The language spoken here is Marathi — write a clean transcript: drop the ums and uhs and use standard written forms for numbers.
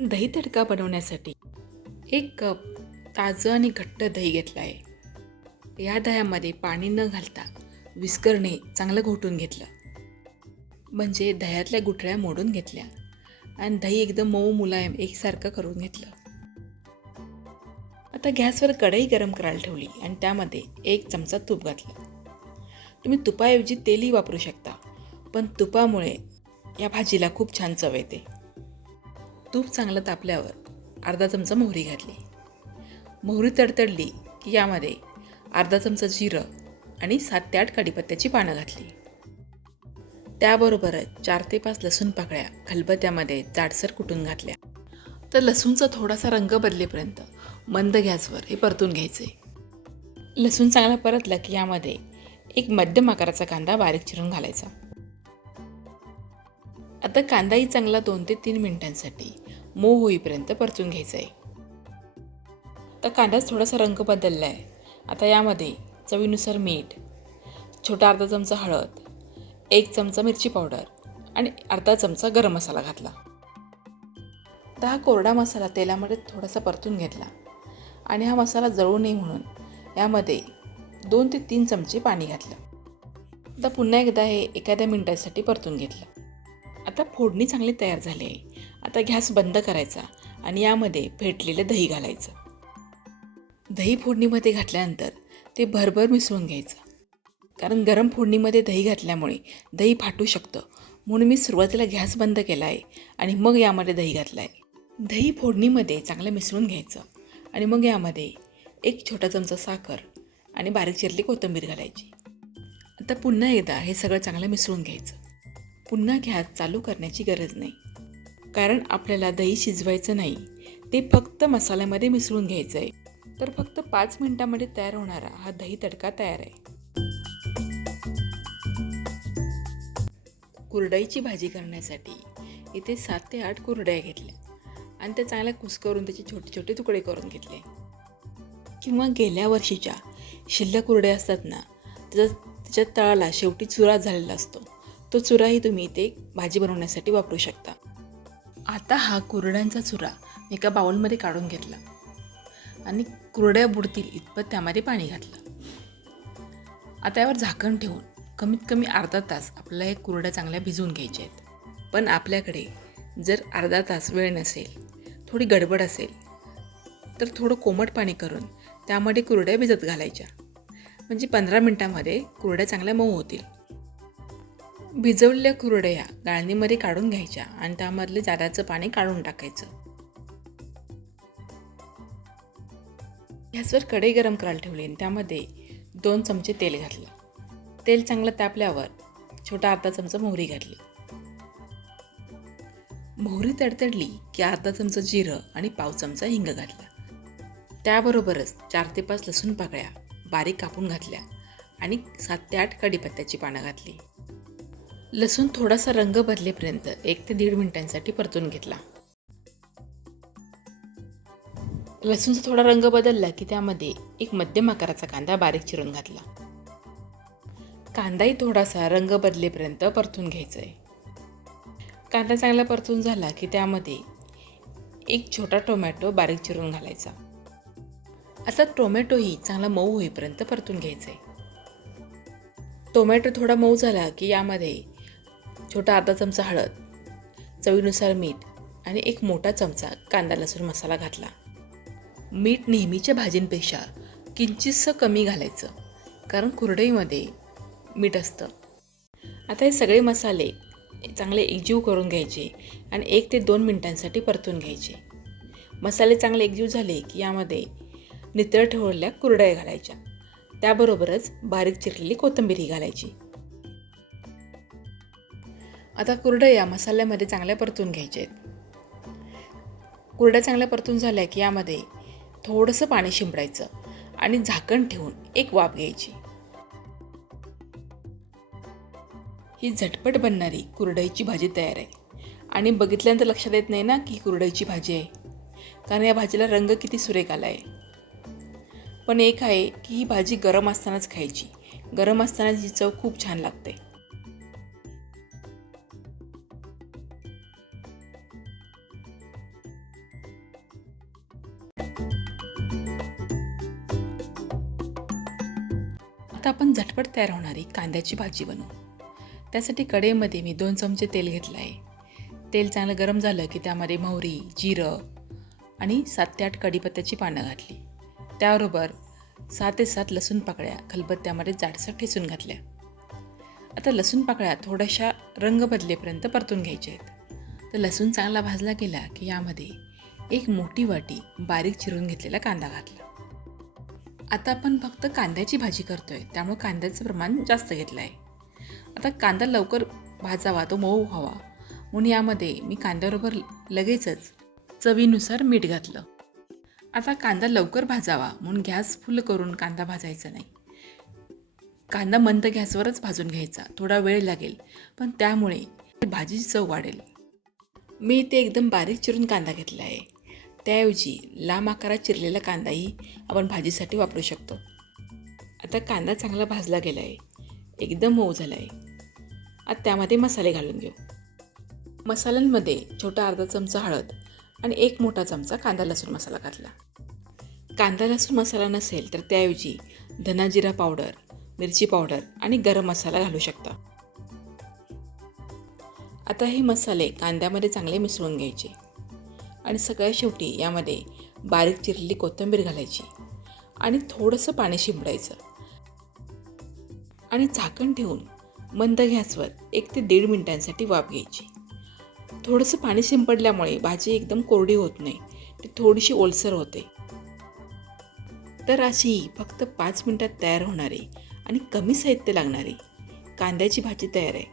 दही तडका बनवण्यासाठी 1 कप ताजं आणि घट्ट दही घेतलं आहे. या दह्यामध्ये पाणी न घालता विस्करणे चांगलं घोटून घेतलं, म्हणजे दह्यातल्या गुठळ्या मोडून घेतल्या आणि दही एकदम मऊ मुलायम एकसारखं करून घेतलं. आता गॅसवर कढई गरम करायला ठेवली आणि त्यामध्ये 1 चमचा तूप घातलं. तुम्ही तुपाऐवजी तेलही वापरू शकता, पण तुपामुळे या भाजीला खूप छान चव येते. तूप चांगलं तापल्यावर अर्धा चमचा मोहरी घातली. मोहरी तडतडली की यामध्ये अर्धा चमचा जिरं आणि 7 ते 8 कढीपत्त्याची पानं घातली. त्याबरोबरच 4 ते 5 लसूण पाकळ्या खलबत्त्यामध्ये जाडसर कुटून घातल्या. तर लसूणचा थोडासा रंग बदलेपर्यंत मंद गॅसवर हे परतून घ्यायचे. लसूण चांगला परतला की यामध्ये 1 मध्यम आकाराचा कांदा बारीक चिरून घालायचा. आता कांदाही चांगला 2 ते 3 मिनिटांसाठी मऊ होईपर्यंत परतून घ्यायचा आहे. तर कांद्यात थोडासा रंग बदलला आहे. आता यामध्ये चवीनुसार मीठ, छोटा अर्धा चमचा हळद, 1 चमचा मिरची पावडर आणि अर्धा चमचा गरम मसाला घातला. तर हा कोरडा मसाला तेलामध्ये थोडासा परतून घेतला आणि हा मसाला जळू नये म्हणून यामध्ये 2 ते 3 चमचे पाणी घातलं. आता पुन्हा एकदा हे एखाद्या मिनिटासाठी परतून घेतलं. आता फोडणी चांगली तयार झाली आहे. आता गॅस बंद करायचा आणि यामध्ये फेटलेलं दही घालायचं. दही फोडणीमध्ये घातल्यानंतर ते भरभर मिसळून घ्यायचं, कारण गरम फोडणीमध्ये दही घातल्यामुळे दही फाटू शकतं, म्हणून मी सुरुवातीला गॅस बंद केला आहे आणि मग यामध्ये दही घातलं आहे. दही फोडणीमध्ये चांगलं मिसळून घ्यायचं आणि मग यामध्ये 1 छोटा चमचा साखर आणि बारीक चिरलेली कोथिंबीर घालायची. आता पुन्हा एकदा हे सगळं चांगलं मिसळून घ्यायचं. पुन्हा गॅस चालू करण्याची गरज नाही, कारण आपल्याला दही शिजवायचं नाही, ते फक्त मसाल्यामध्ये मिसळून घ्यायचं आहे. तर फक्त 5 मिनिटांमध्ये तयार होणारा हा दही तडका तयार आहे. कुरडईची भाजी करण्यासाठी इथे 7 ते 8 कुरडया घेतल्या आणि त्या चांगल्या कुस्करून त्याचे छोटे छोटे तुकडे करून घेतले. किंवा गेल्या वर्षीच्या शिल्लक कुरडया असतात ना, त्याच्या तळाला शेवटी चुरा झालेला असतो, तो चुराही तुम्ही इथे भाजी बनवण्यासाठी वापरू शकता. आता हा कुरड्यांचा चुरा एका बाउलमध्ये काढून घेतला आणि कुरड्या बुडतील इतपत त्यामध्ये पाणी घातलं. आता यावर झाकण ठेवून कमीत कमी अर्धा तास आपल्याला हे कुरड्या चांगल्या भिजवून घ्यायच्या आहेत. पण आपल्याकडे जर अर्धा तास वेळ नसेल, थोडी गडबड असेल, तर थोडं कोमट पाणी करून त्यामध्ये कुरड्या भिजत घालायच्या, म्हणजे 15 मिनिटांमध्ये कुरड्या चांगल्या मऊ होतील. भिजवलेल्या कुरड्या गाळणीमध्ये काढून घ्यायच्या आणि त्यामधले जाडाचं पाणी काढून टाकायचं. गॅसवर कढई गरम करायला ठेवली आणि त्यामध्ये 2 चमचे तेल घातलं. तेल चांगलं तापल्यावर छोटा अर्धा चमचा मोहरी घातली. मोहरी तडतडली की अर्धा चमचा जिरं आणि पाव चमचा हिंग घातला. त्याबरोबरच 4 ते 5 लसूण पाकळ्या बारीक कापून घातल्या आणि 7 ते 8 कढीपत्त्याची पानं घातली. लसूण थोडासा रंग बदलेपर्यंत 1 ते 1.5 मिनिटांसाठी परतून घेतला. लसूणचा थोडा रंग बदलला की त्यामध्ये 1 मध्यम आकाराचा कांदा बारीक चिरून घातला. कांदाही थोडासा रंग बदलेपर्यंत परतून घ्यायचा आहे. कांदा चांगला परतून झाला की त्यामध्ये 1 छोटा टोमॅटो बारीक चिरून घालायचा. आता टोमॅटोही चांगला मऊ होईपर्यंत परतून घ्यायचा आहे. टोमॅटो थोडा मऊ झाला की यामध्ये छोटा अर्धा चमचा हळद, चवीनुसार मीठ आणि 1 मोठा चमचा कांदा लसूण मसाला घातला. मीठ नेहमीच्या भाजींपेक्षा किंचितसं कमी घालायचं, कारण कुरडईमध्ये मीठ असतं. आता हे सगळे मसाले चांगले एकजीव करून घ्यायचे आणि 1 ते 2 मिनिटांसाठी परतून घ्यायचे. मसाले चांगले एकजीव झाले की यामध्ये नितळ ठेवलेल्या कुरडया घालायच्या. त्याबरोबरच बारीक चिरलेली कोथिंबीरही घालायची. आता कुरडया मसाल्यामध्ये चांगल्या परतून घ्यायच्या आहेत. कुरड्या चांगल्या परतून झाल्या की यामध्ये थोडंसं पाणी शिंपडायचं आणि झाकण ठेवून 1 वाफ घ्यायची. ही झटपट बनणारी कुरडईची भाजी तयार आहे. आणि बघितल्यानंतर लक्षात येत नाही ना की कुरडईची भाजी आहे, कारण या भाजीला रंग किती सुरेख आला आहे. पण एक आहे की ही भाजी गरम असतानाच खायची. गरम असताना ही चव खूप छान लागते. आता आपण झटपट तयार होणारी कांद्याची भाजी बनवू. त्यासाठी कढईमध्ये मी 2 चमचे तेल घेतलं आहे. तेल चांगलं गरम झालं की त्यामध्ये मोहरी, जिरं आणि 7 ते 8 कढीपत्त्याची पानं घातली. त्याबरोबर 6 ते 7 लसूण पाकळ्या खलबत्त्यामध्ये जाडसर ठेचून घातल्या. आता लसूण पाकळ्या थोड्याशा रंग बदलेपर्यंत परतून घ्यायच्या आहेत. तर लसूण चांगला भाजला गेला की यामध्ये 1 मोठी वाटी बारीक चिरून घेतलेला कांदा घातला. आता आपण फक्त कांद्याची भाजी करतोय, त्यामुळे कांद्याचं प्रमाण जास्त घेतलं आहे. आता कांदा लवकर भाजावा, तो मऊ व्हावा म्हणून यामध्ये मी कांद्याबरोबर लगेचच चवीनुसार मीठ घातलं. आता कांदा लवकर भाजावा म्हणून गॅस फुल करून कांदा भाजायचा नाही. कांदा मंद गॅसवरच भाजून घ्यायचा. थोडा वेळ लागेल, पण त्यामुळे भाजीची चव वाढेल. मी इथे एकदम बारीक चिरून कांदा घेतला आहे. त्याऐवजी लांब आकारात चिरलेला कांदाही आपण भाजीसाठी वापरू शकतो. आता कांदा चांगला भाजला गेला आहे, एकदम मऊ झाला आहे. आता त्यामध्ये मसाले घालून घेऊ. मसाल्यांमध्ये छोटा अर्धा चमचा हळद आणि 1 मोठा चमचा कांदा लसूण मसाला घातला. कांदा लसूण मसाला नसेल तर त्याऐवजी धना जिरा पावडर, मिरची पावडर आणि गरम मसाला घालू शकता. आता हे मसाले कांद्यामध्ये चांगले मिसळून घ्यायचे आणि सगळ्यात शेवटी यामध्ये बारीक चिरलेली कोथिंबीर घालायची आणि थोडंसं पाणी शिंपडायचं आणि झाकण ठेवून मंद गॅसवर 1 ते 1.5 मिनिटांसाठी वाफ घ्यायची. थोडंसं पाणी शिंपडल्यामुळे भाजी एकदम कोरडी होत नाही, ती थोडीशी ओलसर होते. तर अशी फक्त 5 मिनिटात तयार होणारी आणि कमी साहित्य लागणारी कांद्याची भाजी तयार आहे.